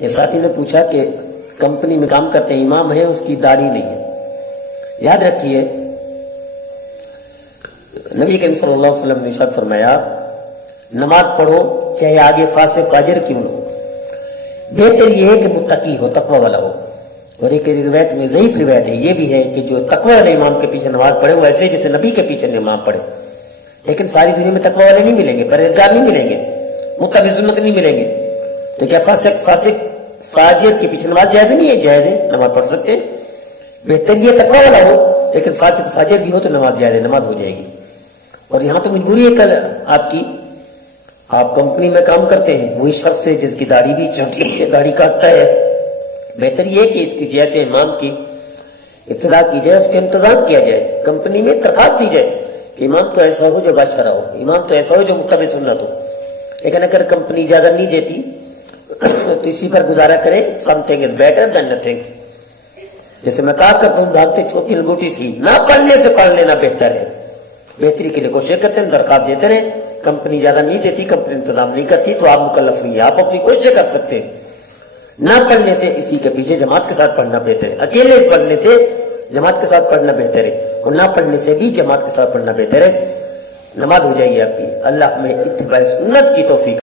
یہ ساتھی نے پوچھا کہ کمپنی میں کام کرتے ہیں، امام ہے، اس کی داڑھی نہیں ہے۔ یاد رکھیے نبی کریم صلی اللہ علیہ وسلم نے ارشاد فرمایا، نماز پڑھو چاہے آگے فاسق فاجر کیوں نہ ہو، بہتر یہ ہے کہ متقی ہو، تقوی والا ہو۔ اور ایک روایت میں ضعیف روایت ہے، یہ بھی ہے کہ جو تقوی والے امام کے پیچھے نماز پڑھے وہ ایسے جیسے نبی کے پیچھے نماز پڑھے۔ لیکن ساری دنیا میں تقوی والے نہیں ملیں گے، پرہیزگار نہیں ملیں گے، متبع سنت نہیں ملیں گے، تو کیا فاسق فاجر کے پیچھے نماز جائز نہیں ہے؟ جائز ہے، نماز پڑھ سکتے ہیں۔ بہتر یہ تقوی والا ہو، لیکن فاسق فاجر بھی ہو تو نماز جائز ہے، نماز ہو جائے گی۔ اور یہاں تو مجبوری ہے، کل آپ کمپنی میں کام کرتے ہیں، وہی شخص ہے جس کی داڑھی بھی چھوٹی ہے، داڑھی کاٹتا ہے، بہتر یہ کہ اس کی جیسے امام کی ابتدا کی جائے، اس کے انتظام کیا جائے، کمپنی میں درخواست دی جائے کہ امام تو ایسا ہو جو باشرہ ہو، امام تو ایسا ہو جو متبع سنت ہو۔ لیکن اگر کمپنی اجازت نہیں دیتی تو اسی پر گزارا کرے، something is better than nothing۔ جیسے میں کہا کرتا ہوں، بھاگتے چوکی لنگوٹی سی، نہ پڑھنے سے پڑھ لینا بہتر ہے۔ بہتری کے لیے کوشش کرتے ہیں، درخواست دیتے رہیں، کمپنی زیادہ نہیں دیتی، کمپنی انتظام نہیں کرتی تو آپ مکلف نہیں ہیں، آپ اپنی کوشش کر سکتے ہیں۔ نہ پڑھنے سے اسی کے پیچھے جماعت کے ساتھ پڑھنا بہتر ہے، اکیلے پڑھنے سے جماعت کے ساتھ پڑھنا بہتر ہے، اور نہ پڑھنے سے بھی جماعت کے ساتھ پڑھنا بہتر ہے۔ نماز ہو جائے گی آپ کی۔ اللہ ہمیں اتباع سنت کی توفیق